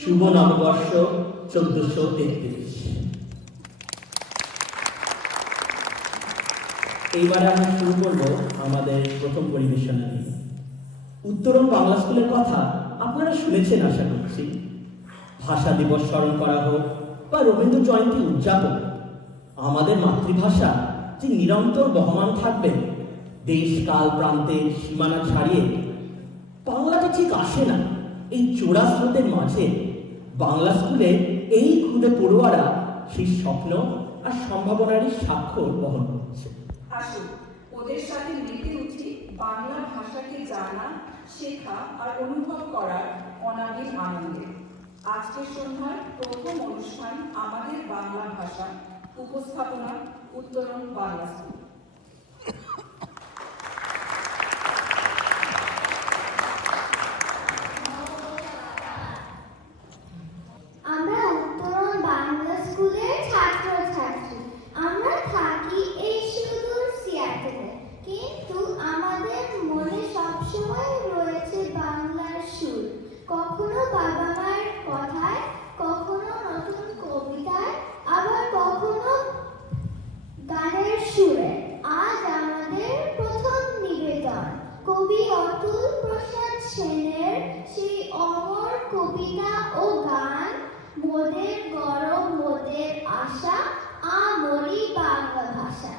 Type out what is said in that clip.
শুভ নববর্ষ 1433। এইবারে আমরা শুরু করব আমাদের প্রথম পরিবেশনা নিয়ে। উত্তরণ বাংলা স্কুলের কথা আপনারা শুনেছেন আশা করছি। ভাষা দিবস স্মরণ করা হোক বা রবীন্দ্র জয়ন্তী উদযাপন, আমাদের মাতৃভাষা যে নিরন্তর বহমান থাকবে দেশ কাল প্রান্তের সীমানা ছাড়িয়ে, বাংলাটা ঠিক আসে না এই চোরা স্রোতের মাঝে। বাংলা স্কুলে এই খুদে পড়ুয়ারা সেই স্বপ্ন আর সম্ভাবনারই স্বাক্ষর বহন করছে। আসুন ওদের সাথে মেতে উঠি বাংলা ভাষাকে জানা, শেখা আর অনুভব করার অনাবিল আনন্দে। আজকের সন্ধ্যার প্রথম অনুষ্ঠান আমাদের বাংলা ভাষা, উপস্থাপনা উত্তরণ বাংলা স্কুল। আমরা উত্তরণ বাংলা স্কুলের ছাত্রছাত্রী। আমরা থাকি এই সুদূর সিয়াটেলে, কিন্তু আমাদের মনে সবসময় রয়েছে বাংলার সুর। কখনো বাবা মায়ের কথায়, কখনো নতুন কবিতায়, আবার কখনো গানের সুরে। আজ আমাদের প্রথম নিবেদন কবি অতুল প্রসাদ সেনের সেই অমর কবিতা ও গান, মোদের গরম মোদের আশা, আমরি বাংলা ভাষা।